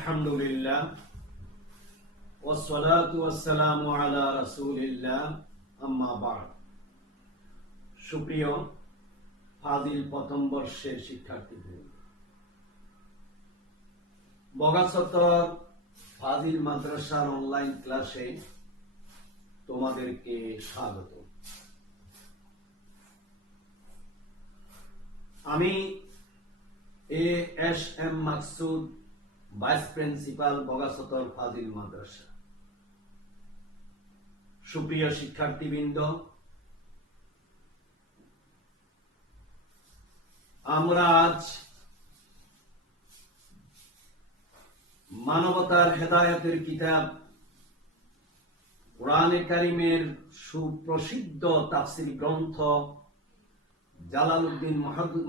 আলহামদুলিল্লাহ ওয়াসসালাতু ওয়াসসালামু আলা রাসূলিল্লাহ আম্মা বা'দ। সুপ্রিয় ফাজিল প্রথম বর্ষের শিক্ষার্থীদের, বগাছতর ফাজিল মাদ্রাসার অনলাইন ক্লাসে তোমাদেরকে স্বাগত। আমি এস.এম. মাকসুদ, ভাইস প্রিন্সিপাল, বগাছতর ফাজিল মাদ্রাসা। সুপ্রিয় শিক্ষার্থীবৃন্দ, আমরা আজ মানবতার হেদায়েতের কিতাব কোরআনে কারিমের সুপ্রসিদ্ধ তাফসীর গ্রন্থ জালালউদ্দিন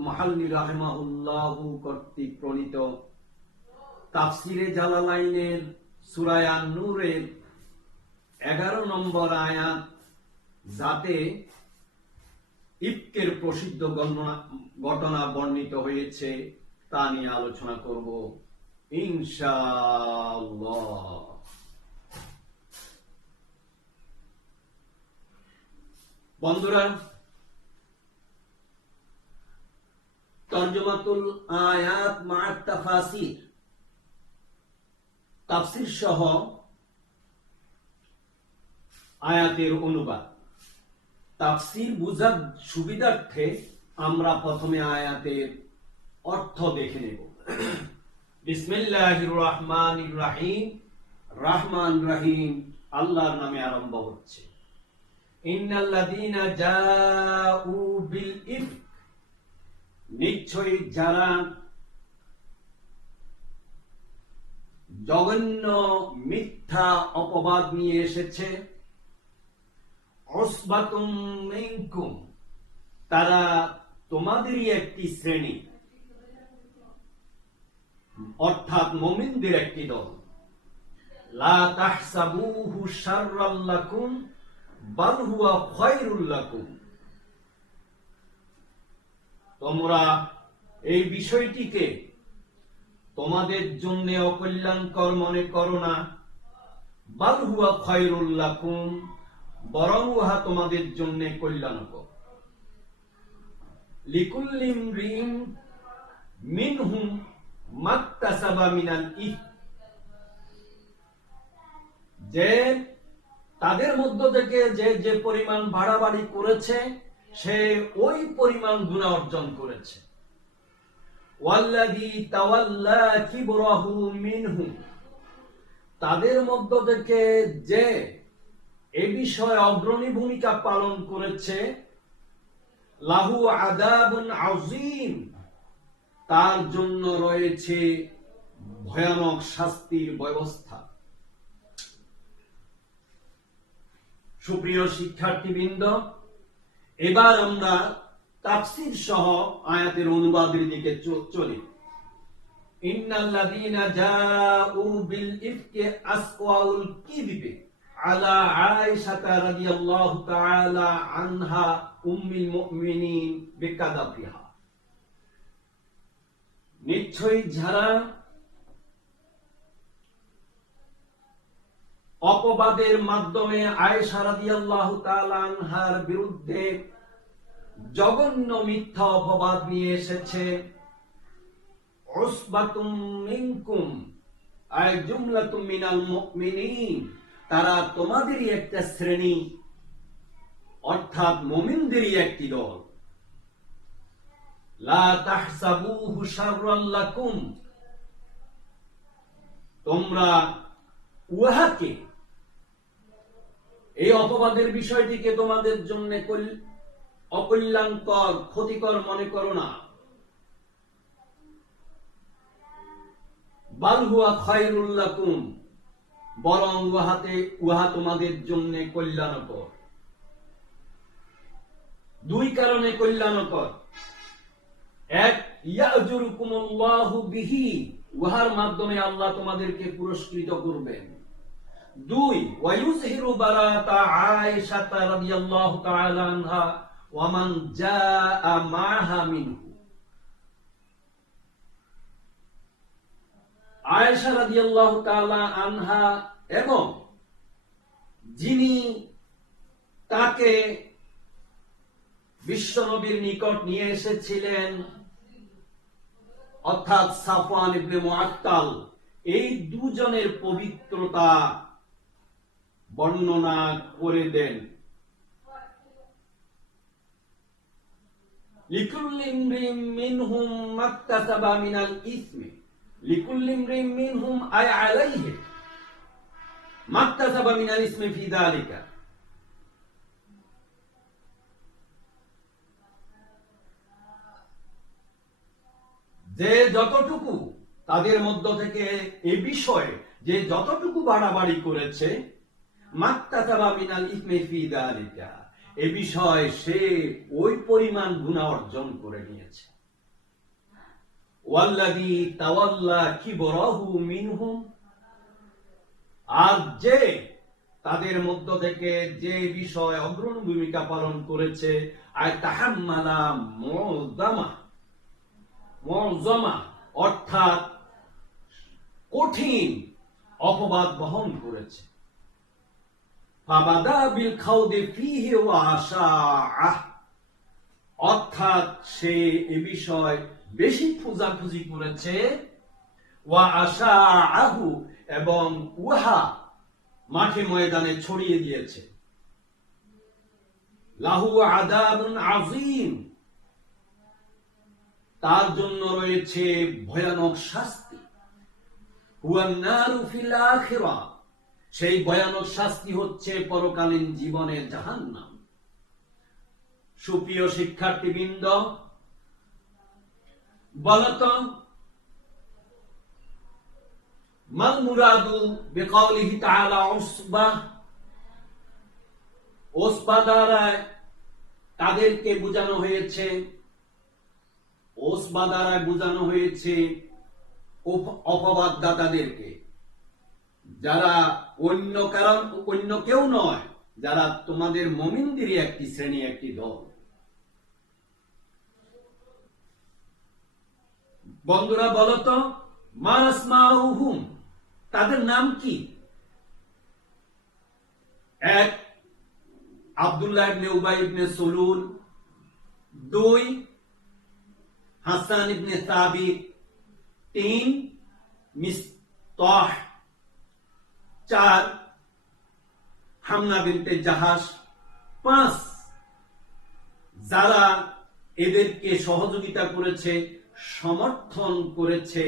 মাহাল্লি রাহিমাহুল্লাহু কর্তৃক প্রণীত তাফসিরে জালালাইনের সূরা আন-নূরের 11 নম্বর আয়াত, যাতে ইফকের প্রসিদ্ধ ঘটনা বর্ণিত হয়েছে, তা নিয়ে আলোচনা করব ইনশাআল্লাহ। বন্ধুরা, তরজমাতুল আয়াত মা'আত তাফাসির, তাফসীর সহ আয়াতের অনুবাদ। তাফসীর বুঝার সুবিধার্থে আমরা প্রথমে আয়াতের অর্থ দেখে নেব। বিসমিল্লাহির রহমানির রহিম। রহমান রহিম আল্লাহর নামে আরম্ভ হচ্ছে। ইন্নাল্লাযীনা জাউ বিল ইফক, নিশ্চয়ই যারা জঘন্য মিথ্যা অপবাদ নিয়ে এসেছে, উসবাতুম মিনকুম, তারা তোমাদেরই একটি শ্রেণী, অর্থাৎ মুমিনদের একটি দল। লা তাহসাবুহু শাররাল লাকুম বাল হুয়া খায়রুল লাকুম, তোমরা এই বিষয়টিকে তোমাদের জন্য অকল্যাণকর মনে করো না, বাল হুয়া খায়রুল লাকুম, বরং উহা তোমাদের জন্য কল্যাণকর। লিকুল্লি ইমরিইন মিনহুম মাকতাসাবা মিনাল ইথম, যে তাদের মধ্য থেকে যে পরিমাণ বাড়াবাড়ি করেছে, সে ওই পরিমাণ গুনাহ অর্জন করেছে। ওয়াল্লাযী তাওয়াল্লা কিবরাহু মিনহুম, তাদের মধ্য থেকে যে এ বিষয়ে অগ্রণী ভূমিকা পালন করেছে, লাহু আযাবুন আযীম, তার জন্য রয়েছে ভয়ানক শাস্তির ব্যবস্থা। সুপ্রিয় শিক্ষার্থীবৃন্দ, এবার আমরা তাফসীর সহ আয়াতের অনুবাদের দিকে চলি। ইন্নাল্লাযীনা জাউ বিল ইফকি আসওয়াউল কিযবি আলা আয়েশা রাদিয়াল্লাহু তাআলা আনহা উম্মুল মুমিনিন বিকাদাফিহা, নিশ্চয়ই যারা অপবাদের মাধ্যমে আয়েশা রাদিয়াল্লাহু তাআলা আনহার বিরুদ্ধে জঘন্য মিথ্যা অপবাদ নিয়ে এসেছে, উসবাতুম মিনকুম আয় জুমলাতুম মিনাল মুমিনিন, তারা তোমাদেরই একটা শ্রেণী, অর্থাৎ মুমিনদেরই একটি দল। লা তাহসাবুহু শাররাল লাকুম, তোমরা উহাকে, এই অপবাদের বিষয়টিকে তোমাদের জন্য অকল্যাণকর, ক্ষতিকর মনে করো না, বাল হুয়া খায়রুল লাকুম, বরং উহা তোমাদের জন্য কল্যাণকর। দুই কারণে কল্যাণকর। এক, ইয়াজুরুকুমুল্লাহু বিহি, উহার মাধ্যমে আল্লাহ তোমাদেরকে পুরস্কৃত করবেন। দুই, ওয়ায়ুযহিরু বারাতা আয়েশা রাদিয়াল্লাহু তাআলা আনহা ওয়া মান জাআ মা'হা মিনহু, আয়েশা রাদিয়াল্লাহু তাআলা আনহা এবং যিনি তাকে বিশ্বনবীর নিকট নিয়ে এসেছিলেন অর্থাৎ সাফওয়ান ইবনে মুআত্তাল, এই দুজনের পবিত্রতা বর্ণনা করে দেন। লিকুল্লি ইমরিন মিনহুম মাকতাসাবা মিনাল ইসমি, লিকুল্লি ইমরিন মিনহুম আই আলাইহি মাকতাসাবা মিনাল ইসমি ফি যালিকা। যে যতটুকু তাদের মধ্য থেকে এই বিষয়ে যে যতটুকু বাড়াবাড়ি করেছে, মাকতাসাবা মিনাল ইসমি ফি যালিকা, এ বিষয়ে সে ওই পরিমাণ গুনাহ অর্জন করে নিয়েছে। ওয়াল্লাযী তাওয়াল্লা কিবরাহু মিনহুম, আর যে তাদের মধ্য থেকে যে বিষয় অগ্রণী ভূমিকা পালন করেছে, আয় তাহাম্মালা মুআযামা অর্থাৎ কঠিন অপবাদ বহন করেছে। ফাবাদা বিল খাউদি ফীহি ওয়া আশাআহ, অর্থাৎ সে এ বিষয় বেশি খোঁজাখুঁজি করেছে। ওয়া আশাআহু, এবং উহা মাঠে ময়দানে ছড়িয়ে দিয়েছে। লাহু আযাবুন আযীম, তার জন্য রয়েছে ভয়ানক শাস্তি। হুয়ান নারু ফিল আখিরাহ, সেই ভয়ানক শাস্তি হচ্ছে পরকালীন জীবনে জাহান্নাম। সুপ্রিয় শিক্ষার্থীবৃন্দ, বলতো মাল মুরাদু বিকাউলিহি তাআলা উসবা, উসবা দ্বারা তাদেরকে বোঝানো হয়েছে, উসবা দ্বারা বোঝানো হয়েছে অপবাদদাতাদেরকে, যারা অন্য কেউ নয়, যারা তোমাদের মুমিনদেরই একটি শ্রেণী, একটি দল। বন্ধুরা বলতো মা আসমাউহুম, তাদের নাম কি? এক, আব্দুল্লাহ ইবনে উবাই ইবনে সুলুল। দুই, হাসান ইবনে সাবিত। তিন, মিসতাহ। চার, হামনা বিনতে জাহাশ। পাঁচ, যারা এদেরকে সহযোগিতা করেছে, সমর্থন করেছে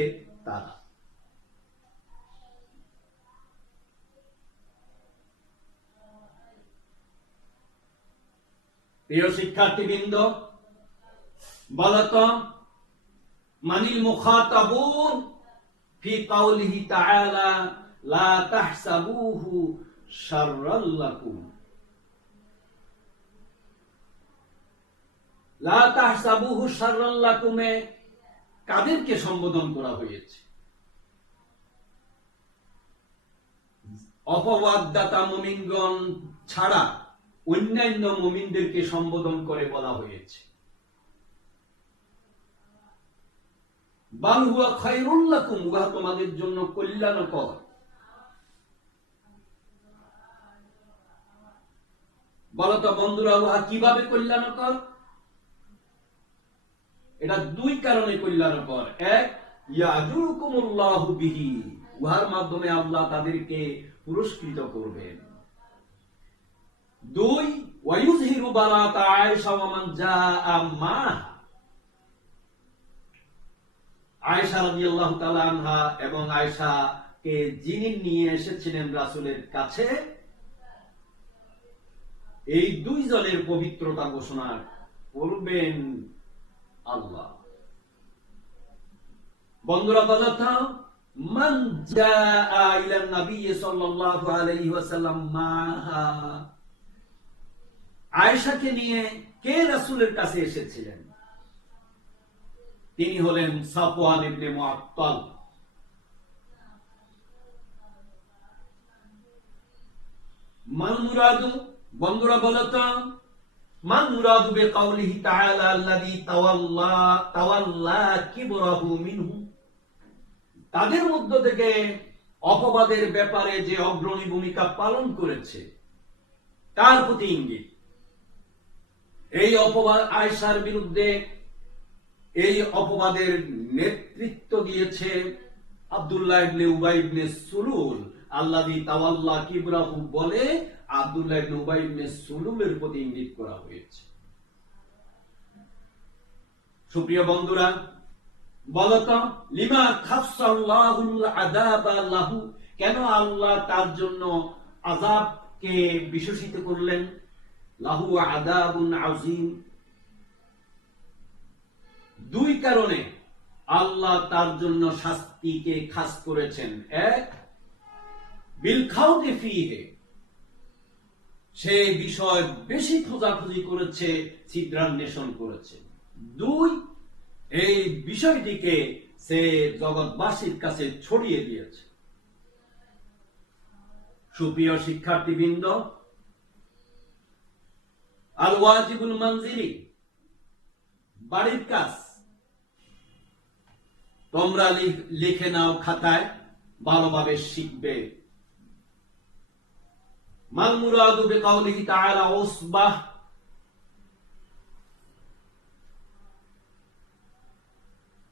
তারা। প্রিয় শিক্ষার্থীবৃন্দ, বলতো মানিল মুখাতাবুন ফি কাউলিহি তাআলা লা তাহসাবুহু শাররাল লাকুম, লা তাহসাবুহু শাররাল লাকুমে কাদেরকে সম্বোধন করা হয়েছে? অপবাদদাতা মুমিনগণ ছাড়া অন্যান্য মুমিনদেরকে সম্বোধন করে বলা হয়েছে। বাল হুয়া খায়রুল লাকুম, উহা তোমাদের জন্য কল্যাণকর। বলতো বন্ধুরা, উহা কিভাবে কল্যাণকর? এটা দুই কারণে কল্যাণকর। এক, ইয়াজুকুমুল্লাহু বিহি, উহার মাধ্যমে আল্লাহ তাদেরকে পুরস্কৃত করবেন। দুই, ওয়ায়ুযহিরু বারাতা আয়েশা ওয়া মান জাআ মা'হা, আয়েশা রাদিয়াল্লাহু তাআলা আনহা এবং আয়েশাকে যিনি নিয়ে এসেছিলেন রাসূলের কাছে, এই দুইজনের পবিত্রতা ঘোষণা করবেন আল্লাহ। বন্ধুরা বলতো মান জাআ ইলান নবী সাল্লাল্লাহু আলাইহি ওয়াসাল্লাম মা'হা, আয়েশাকে নিয়ে কে রাসূলের কাছে এসেছিলেন? তিনি হলেন সাফওয়ান ইবনে মুআত্তাল। মান মুরাদু, বন্ধুরা বলতো মান মুরাদু বিকাউলিহি তাআলা আল্লাযী তাওয়াল্লা কিবরাহু মিনহু, তাদের মধ্য থেকে অপবাদের ব্যাপারে যে অগ্রণী ভূমিকা পালন করেছে তার প্রতি ইঙ্গিত। এই অপবাদ আয়েশার বিরুদ্ধে এই অপবাদের নেতৃত্ব দিয়েছে আব্দুল্লাহ ইবনে উবাই ইবনে সুলুল, আল্লাযী তাওয়াল্লা কিবরাহু বলে আব্দুল্লাহ ইবনে উবাই ইবনে সুলুলের প্রতি ইঙ্গিত করা হয়েছে। সুপ্রিয় বন্ধুরা, বলতো লিমা খাফসাল্লাহুল আযাবা লাহু, কেন আল্লাহ তার জন্য আযাবকে বিশেষিত করলেন? লাহু আযাবুন আযীম, দুই কারণে আল্লাহ তার জন্য শাস্তিকে খাস করেছেন। এক, বিল খাউদি ফিহে, সে বিষয় বেশি খোঁজাখুঁজি করেছে, ছিদ্রান্বেষণ করেছে। দুই, এই বিষয়টিকে সে জগৎবাসীর কাছে ছড়িয়ে দিয়েছে। সুপ্রিয় শিক্ষার্থীবৃন্দ, আল ওয়াজিবুল মানজিলি, বাড়ির কাজ তোমরা লিখে নাও খাতায়, ভালোভাবে শিখবে। মাল মুরাদু বিকাউলিহি তাআলা উসবাহ,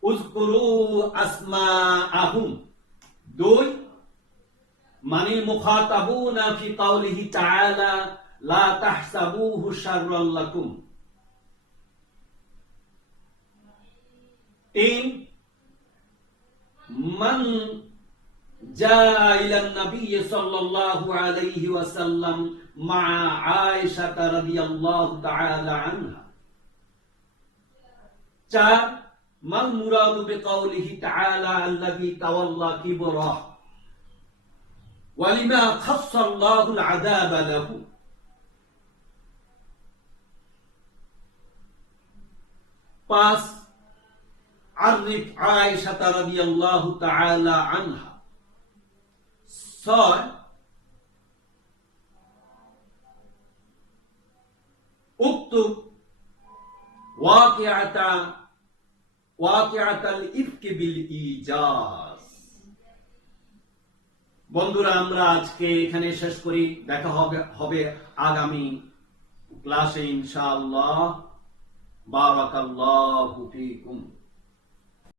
উযকুরু আসমাআহুম। দুই, মানিল মুখাতাবুনা ফি কাউলিহি তাআলা লা তাহসাবুহু শাররাল লাকুম। তিন, মান জাআ ইলান নবী সাল্লাল্লাহু আলাইহি ওয়াসাল্লাম মা আয়েশা রাদিয়াল্লাহু তাআলা আনহা। চার, মাল মুরাদু বিকাউলিহি তাআলা আল্লাযী তাওয়াল্লা কিবরাহ ওয়া লিমা খাসসাল্লাহুল আযাবা লাহু। পাঁচ, আরিফ আয়েশা রাদিয়াল্লাহু তাআলা আনহা। ছয়, উক্তুব ওয়াকিআতাল ইফকি বিল ইজাজ। বন্ধুরা, আমরা আজকে এখানে শেষ করি। দেখা হবে আগামী ক্লাসে ইনশাআল্লাহ। বারাকাল্লাহু ফীকুম।